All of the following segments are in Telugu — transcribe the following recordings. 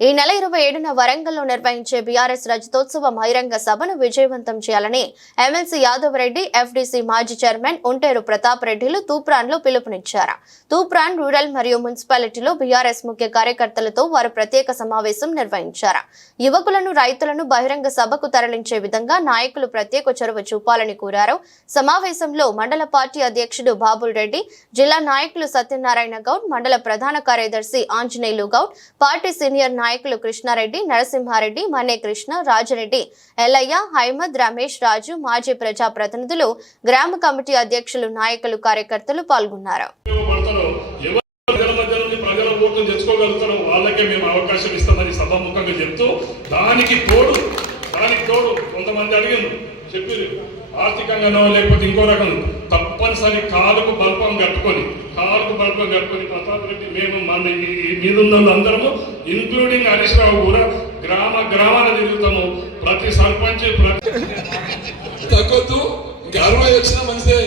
ఈ నెల 27న వరంగల్లో నిర్వహించే బీఆర్ఎస్ రజతోత్సవ బహిరంగ సభను విజయవంతం చేయాలని ఎమ్మెల్సీ యాదవ్ రెడ్డి, ఎఫ్డీసీ మాజీ చైర్మన్ ఉంటేరు ప్రతాప్ రెడ్డిలు తూప్రాన్లో పిలుపునిచ్చారు. తూప్రాన్ రూరల్ మరియు మున్సిపాలిటీలో బీఆర్ఎస్ ముఖ్య కార్యకర్తలతో వారు ప్రత్యేక సమావేశం నిర్వహించారు. యువకులను, రైతులను బహిరంగ సభకు తరలించే విధంగా నాయకులు ప్రత్యేక చొరవ చూపాలని కోరారు. సమావేశంలో మండల పార్టీ అధ్యక్షుడు బాబుల్ రెడ్డి, జిల్లా నాయకులు సత్యనారాయణ గౌడ్, మండల ప్రధాన కార్యదర్శి ఆంజనేయులు గౌడ్, పార్టీ సీనియర్ నాయకులు కృష్ణారెడ్డి, నరసింహారెడ్డి, మనే కృష్ణ, రాజరెడ్డి, ఎల్లయ్య, హైమద్, రమేష్, రాజు, మాజీ ప్రజా ప్రతినిధులు, గ్రామ కమిటీ అధ్యక్షులు, నాయకులు, కార్యకర్తలు పాల్గొన్నారు. వాళ్ళకే మేము అవకాశం ఇస్తామని సభాముఖంగా చెప్తూ దానికి తోడు కొంతమంది అడిగారు, చెప్పారు ఆర్థికంగానో లేకపోతే ఇంకో రకం తప్పనిసరి కాలుకు బల్పం కట్టుకొని ప్రతాప్ రెడ్డి మేము మన మీదున్న అందరము ఇంక్లూడింగ్ హరీష్ రావు కూడా గ్రామాన తిరుగుతాము. ప్రతి సర్పంచ్ తగ్గొద్దు. ఇంకా 60 వచ్చిన మంచిదే.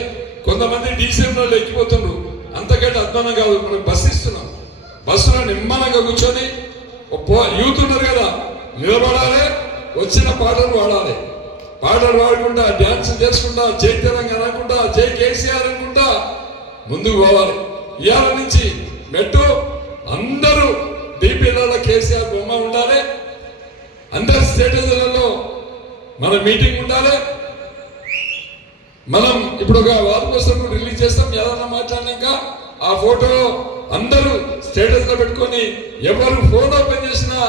కొంతమంది డీసీఎంలో ఎక్కిపోతుండ్రు. అంతకంటే అద్భుతం కాదు. మనం బస్సు ఇస్తున్నాం. బస్సులో నిమ్మలంగా కూర్చొని యూత్ ఉన్నారు కదా, నిలబడాలి, వచ్చిన పాటలు పాడాలి. పాటలు పాడుకుంటా, డ్యాన్స్ చేసుకుంటా, జై తెలంగాణ అనుకుంటా, జై కేసీఆర్ అనుకుంటా ముందుకు పోవాలి. ఇవాళ నుంచి మెట్టు అందరూ డీపీలలో కేసీఆర్ బొమ్మ ఉండాలి. అందరి స్టేటస్లలో మన మీటింగ్ ఉండాలి. మనం ఇప్పుడు ఒక వారం కోసం రిలీజ్ చేస్తాం. ఏదన్నా మాట్లాడినాక ఆ ఫోటో అందరూ స్టేటస్ లో పెట్టుకొని ఎవరు ఫోన్ ఓపెన్ చేసినా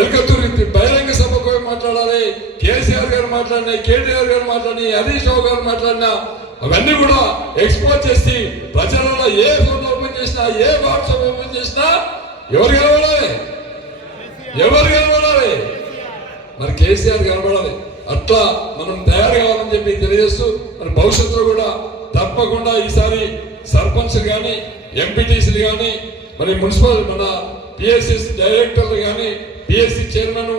ఎల్కత్తూరు బహిరంగ సభకు మాట్లాడాలి. కేసీఆర్ గారు మాట్లాడినా, కేటీఆర్ గారు మాట్లాడి, హరీష్ రావు గారు మాట్లాడినా అవన్నీ కూడా ఎక్స్పోజ్ చేసి ప్రజలలో ఏ ఫోన్ ఓపెన్ చేసినా, ఏ వాట్సాప్ ఓపెన్ చేసినా ఎవరు కనబడాలి? మరి కేసీఆర్ కనబడాలి. అట్లా మనం తయారు కావాలని చెప్పి తెలియజేస్తూ మరి భవిష్యత్తులో కూడా తప్పకుండా ఈసారి సర్పంచ్లు కానీ, ఎంపీటీసీలు కానీ, మరి మున్సిపల్ మన పిఎస్సి డైరెక్టర్లు కానీ, పిఎస్సి చైర్మన్,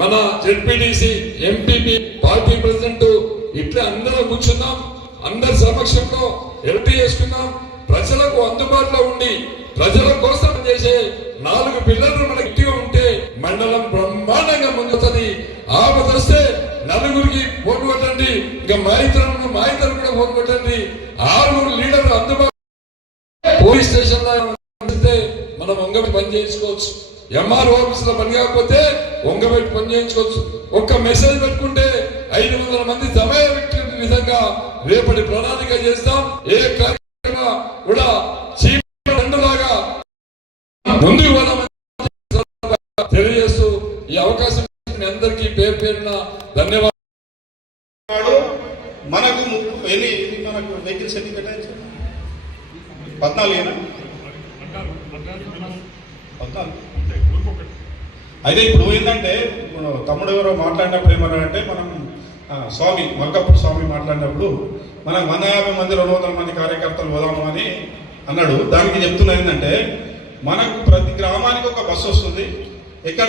మన జెడ్పీటీసీ, ఎంపీపీ, పార్టీ ప్రెసిడెంట్ ఇట్లా అందరూ కూర్చున్నాం. అందరి సమక్షంలో ఎల్టీ చేసుకున్నాం. ప్రజలకు అందుబాటులో ఉండి ప్రజల కోసం చేసే 4 పిల్లలు మనకి గట్టిగా ఉంటే మండలం బ్రహ్మాండంగా ముందుతుంది. ఆపద వస్తే నలుగురికి ఫోన్ కొట్టండి. ఇంకా మా ఇతరులు కూడా ఫోన్ కొట్టండి. 6 లీడర్లు అందుబాటు పోలీస్ స్టేషన్ లో మనం వంగబెట్టి పని చేయించుకోవచ్చు. ఎంఆర్ఓ ఆఫీస్ లో పని కాకపోతే వంగబెట్టి పని చేయించుకోవచ్చు. ఒక్క మెసేజ్ పెట్టుకుంటే 500 మంది సమయం పెట్టిన విధంగా రేపటి ప్రణాళిక చేస్తాం. ఏ కార్యక్రమం కూడా చీలాగా ముందుకు తెలియజేస్తూ ఈ అవకాశం మీ అందరికీ పేరున ధన్యవాదాలు. మనకు వెహికల్స్ ఎన్ని కేటాయించారు? 14 అయితే ఇప్పుడు ఏంటంటే తమ్ముడు ఎవరో మాట్లాడినప్పుడు ఏమన్నాడంటే, మనం స్వామి మల్కాపూర్ స్వామి మాట్లాడినప్పుడు మనం 150 మంది 200 మంది కార్యకర్తలు పోదాము అని అన్నాడు. దానికి చెప్తున్నా ఏంటంటే, మనకు ప్రతి గ్రామానికి ఒక బస్సు వస్తుంది. ఎక్కడ